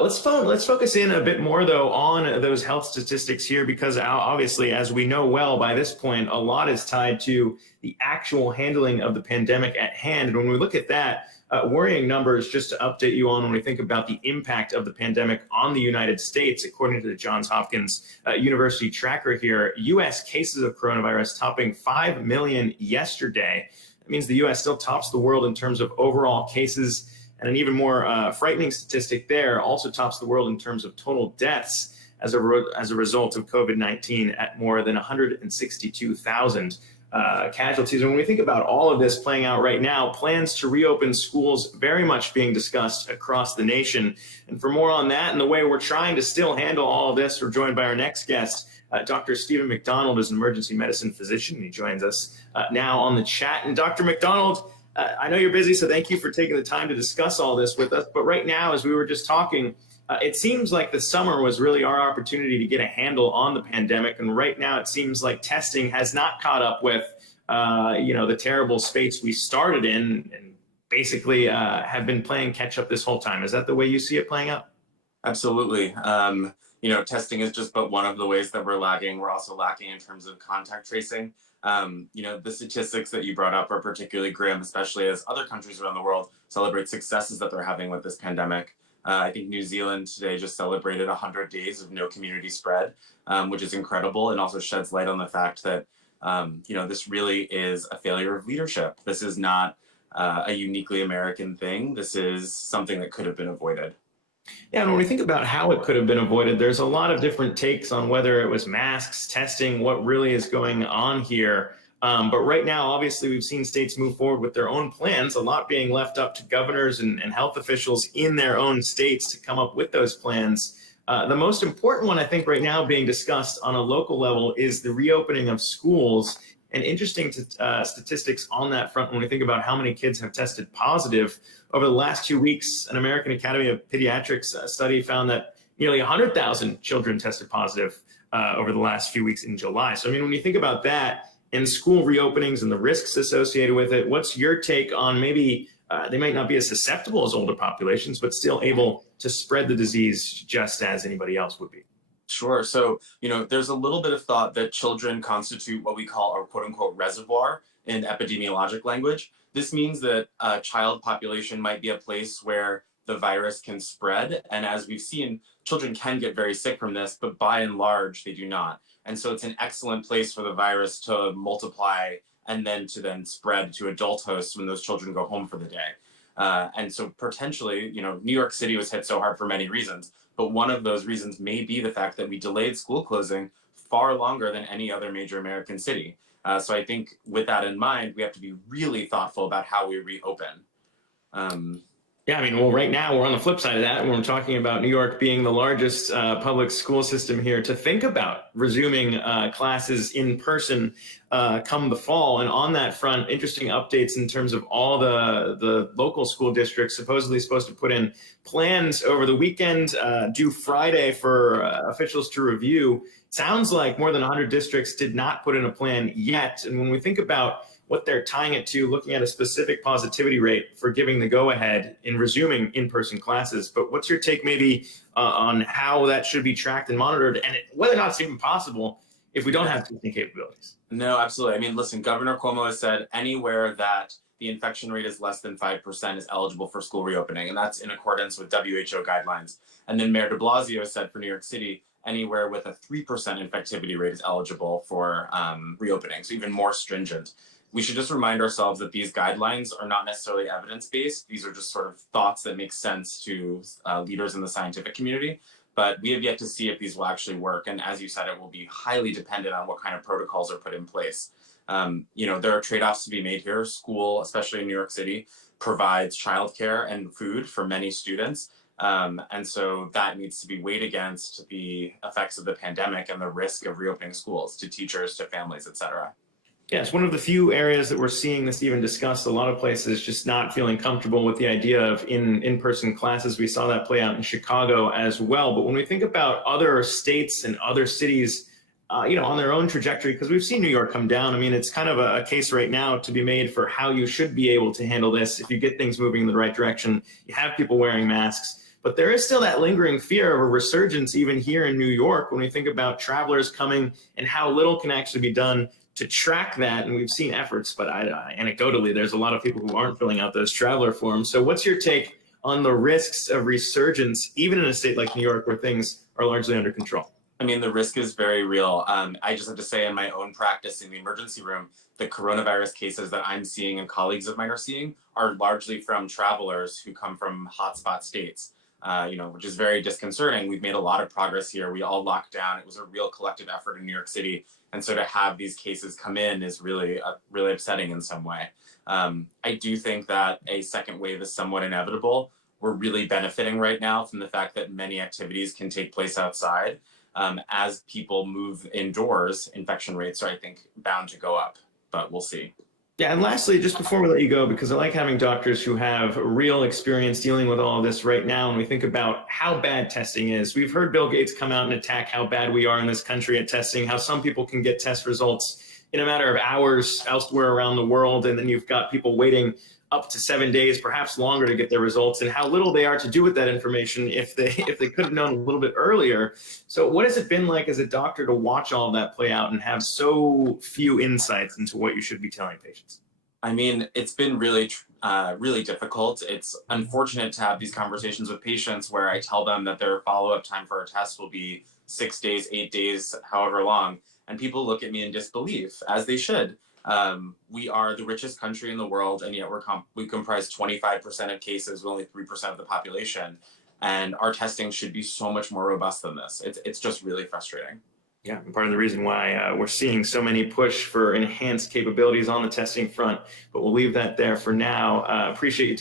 Let's focus in a bit more, though, on those health statistics here, because obviously, as we know well by this point, a lot is tied to the actual handling of the pandemic at hand. And when we look at that, worrying numbers, just to update you on when we think about the impact of the pandemic on the United States, according to the Johns Hopkins University tracker here, U.S. cases of coronavirus topping 5 million yesterday. That means the U.S. still tops the world in terms of overall cases. And an even more frightening statistic there, also tops the world in terms of total deaths as a result of COVID-19 at more than 162,000 casualties. And when we think about all of this playing out right now, plans to reopen schools very much being discussed across the nation. And for more on that and the way we're trying to still handle all of this, we're joined by our next guest. Dr. Stephen McDonald is an emergency medicine physician. He joins us now on the chat. And Dr. McDonald, I know you're busy, so thank you for taking the time to discuss all this with us. But right now, as we were just talking, it seems like the summer was really our opportunity to get a handle on the pandemic. And right now, it seems like testing has not caught up with, the terrible space we started in, and basically have been playing catch up this whole time. Is that the way you see it playing out? Absolutely. Testing is just but one of the ways that we're lagging. We're also lacking in terms of contact tracing. The statistics that you brought up are particularly grim, especially as other countries around the world celebrate successes that they're having with this pandemic. I think New Zealand today just celebrated 100 days of no community spread, which is incredible, and also sheds light on the fact that, this really is a failure of leadership. This is not a uniquely American thing. This is something that could have been avoided. Yeah, and when we think about how it could have been avoided, there's a lot of different takes on whether it was masks, testing, what really is going on here. But right now, obviously, we've seen states move forward with their own plans, a lot being left up to governors and health officials in their own states to come up with those plans. The most important one, I think, right now being discussed on a local level is the reopening of schools. And interesting statistics on that front when we think about how many kids have tested positive. Over the last 2 weeks, an American Academy of Pediatrics study found that nearly 100,000 children tested positive over the last few weeks in July. So, I mean, when you think about that and school reopenings and the risks associated with it, what's your take on maybe they might not be as susceptible as older populations, but still able to spread the disease just as anybody else would be? Sure. So, there's a little bit of thought that children constitute what we call our quote unquote reservoir in epidemiologic language. This means that a child population might be a place where the virus can spread. And as we've seen, children can get very sick from this, but by and large, they do not. And so it's an excellent place for the virus to multiply and then spread to adult hosts when those children go home for the day. And so potentially, New York City was hit so hard for many reasons. But one of those reasons may be the fact that we delayed school closing far longer than any other major American city. So I think with that in mind, we have to be really thoughtful about how we reopen. Yeah, I mean, well, right now we're on the flip side of that when we're talking about New York being the largest public school system here to think about resuming classes in person come the fall. And on that front, interesting updates in terms of all the local school districts supposedly supposed to put in plans over the weekend, due Friday for officials to review. Sounds like more than 100 districts did not put in a plan yet. And when we think about what they're tying it to, looking at a specific positivity rate for giving the go-ahead in resuming in-person classes. But what's your take maybe on how that should be tracked and monitored, and whether or not it's even possible if we don't have testing capabilities? No, absolutely. I mean, listen, Governor Cuomo has said anywhere that the infection rate is less than 5% is eligible for school reopening, and that's in accordance with WHO guidelines. And then Mayor de Blasio said for New York City, anywhere with a 3% infectivity rate is eligible for reopening, so even more stringent. We should just remind ourselves that these guidelines are not necessarily evidence-based. These are just sort of thoughts that make sense to leaders in the scientific community. But we have yet to see if these will actually work. And as you said, it will be highly dependent on what kind of protocols are put in place. There are trade-offs to be made here. School, especially in New York City, provides childcare and food for many students. And so that needs to be weighed against the effects of the pandemic and the risk of reopening schools to teachers, to families, et cetera. Yeah, it's one of the few areas that we're seeing this even discussed. A lot of places just not feeling comfortable with the idea of in-person classes. We saw that play out in Chicago as well. But when we think about other states and other cities, on their own trajectory, because we've seen New York come down. I mean, it's kind of a case right now to be made for how you should be able to handle this. If you get things moving in the right direction, you have people wearing masks. But there is still that lingering fear of a resurgence even here in New York when we think about travelers coming and how little can actually be done to track that. And we've seen efforts, but anecdotally, there's a lot of people who aren't filling out those traveler forms. So what's your take on the risks of resurgence, even in a state like New York where things are largely under control? I mean, the risk is very real. I just have to say in my own practice in the emergency room, the coronavirus cases that I'm seeing and colleagues of mine are seeing are largely from travelers who come from hotspot states, which is very disconcerting. We've made a lot of progress here. We all locked down. It was a real collective effort in New York City. And so to have these cases come in is really, really upsetting in some way. I do think that a second wave is somewhat inevitable. We're really benefiting right now from the fact that many activities can take place outside. As people move indoors, infection rates are, I think, bound to go up, but we'll see. Yeah, and lastly, just before we let you go, because I like having doctors who have real experience dealing with all of this right now, and we think about how bad testing is. We've heard Bill Gates come out and attack how bad we are in this country at testing, how some people can get test results in a matter of hours elsewhere around the world, and then you've got people waiting up to 7 days, perhaps longer, to get their results, and how little they are to do with that information if they could have known a little bit earlier. So what has it been like as a doctor to watch all of that play out and have so few insights into what you should be telling patients? I mean, it's been really, really difficult. It's unfortunate to have these conversations with patients where I tell them that their follow-up time for a test will be 6 days, 8 days, however long, and people look at me in disbelief, as they should. We are the richest country in the world, and yet we comprise 25% of cases, with only 3% of the population. And our testing should be so much more robust than this. It's just really frustrating. Yeah, and part of the reason why we're seeing so many push for enhanced capabilities on the testing front, but we'll leave that there for now. Appreciate you taking